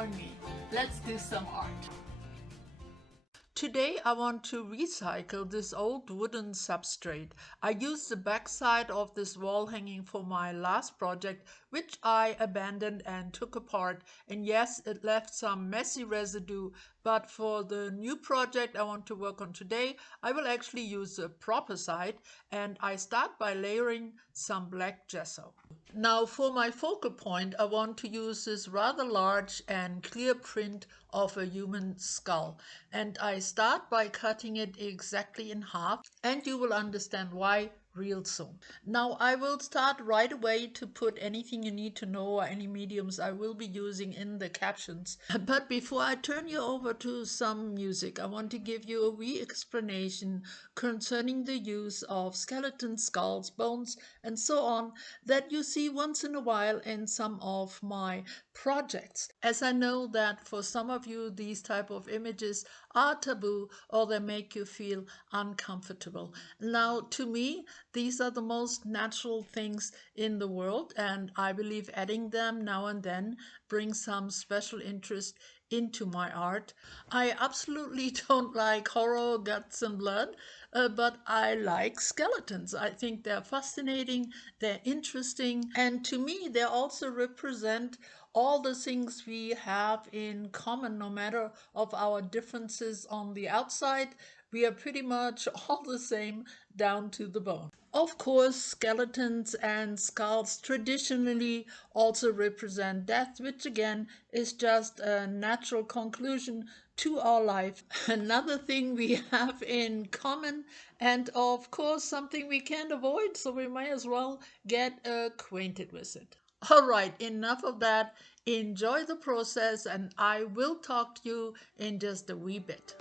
join me. Let's do some art. Today I want to recycle this old wooden substrate. I used the backside of this wall hanging for my last project, which I abandoned and took apart. And yes, it left some messy residue, but for the new project I want to work on today, I will actually use the proper side, and I start by layering some black gesso. Now for my focal point, I want to use this rather large and clear print of a human skull. And I start by cutting it exactly in half, and you will understand why real soon. Now I will start right away to put anything you need to know or any mediums I will be using in the captions. But before I turn you over to some music, I want to give you a wee explanation concerning the use of skeleton skulls, bones, and so on that you see once in a while in some of my projects, as I know that for some of you these type of images are taboo or they make you feel uncomfortable. Now to me, these are the most natural things in the world, and I believe adding them now and then brings some special interest into my art. I absolutely don't like horror, guts, and blood, but I like skeletons. I think they're fascinating, they're interesting, and to me, they also represent all the things we have in common, no matter of our differences on the outside. We are pretty much all the same down to the bone. Of course, skeletons and skulls traditionally also represent death, which again is just a natural conclusion to our life. Another thing we have in common, and of course, something we can't avoid, so we may as well get acquainted with it. All right, enough of that. Enjoy the process, and I will talk to you in just a wee bit.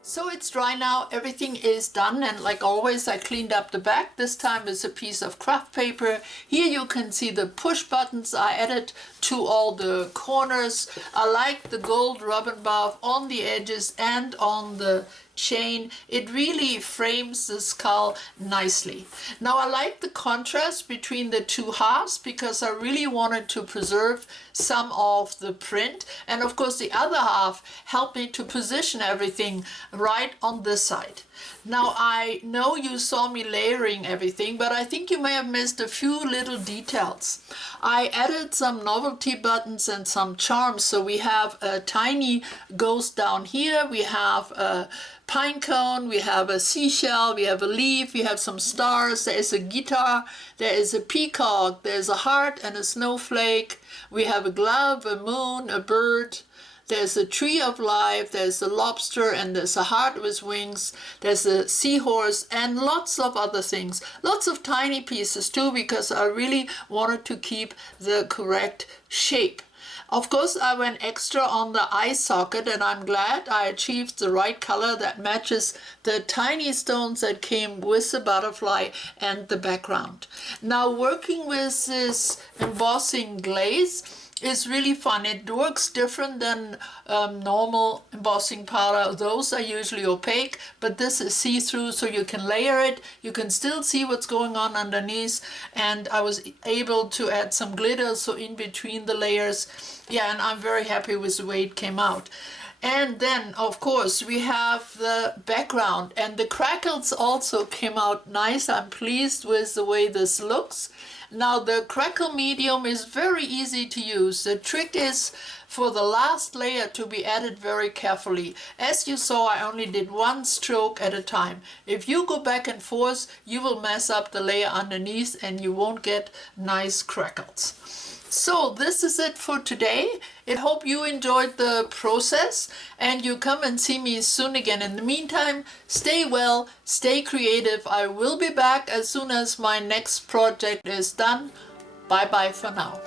So it's dry now, everything is done, and like always I cleaned up the back. This time it's a piece of craft paper. Here you can see the push buttons I added to all the corners. I like the gold ribbon buff on the edges and on the chain. It really frames the skull nicely. Now I like the contrast between the two halves because I really wanted to preserve some of the print, and of course the other half helped me to position everything right on this side. Now I know you saw me layering everything, but I think you may have missed a few little details. I added some novelty buttons and some charms. So we have a tiny ghost down here, we have a pine cone, we have a seashell, we have a leaf, we have some stars, there is a guitar, there is a peacock, there's a heart and a snowflake, we have a glove, a moon, a bird, there's a tree of life, there's a lobster, and there's a heart with wings, there's a seahorse, and lots of other things. Lots of tiny pieces too, because I really wanted to keep the correct shape. Of course, I went extra on the eye socket, and I'm glad I achieved the right color that matches the tiny stones that came with the butterfly and the background. Now, working with this embossing glaze is really fun. It works different than normal embossing powder. Those are usually opaque, but this is see-through, so you can layer it. You can still see what's going on underneath, and I was able to add some glitter, so in between the layers. Yeah, and I'm very happy with the way it came out. And then, of course, we have the background, and the crackles also came out nice. I'm pleased with the way this looks. Now, the crackle medium is very easy to use. The trick is for the last layer to be added very carefully. As you saw, I only did one stroke at a time. If you go back and forth, you will mess up the layer underneath and you won't get nice crackles. So this is it for today. I hope you enjoyed the process and you come and see me soon again. In the meantime, stay well, stay creative. I will be back as soon as my next project is done. Bye bye for now.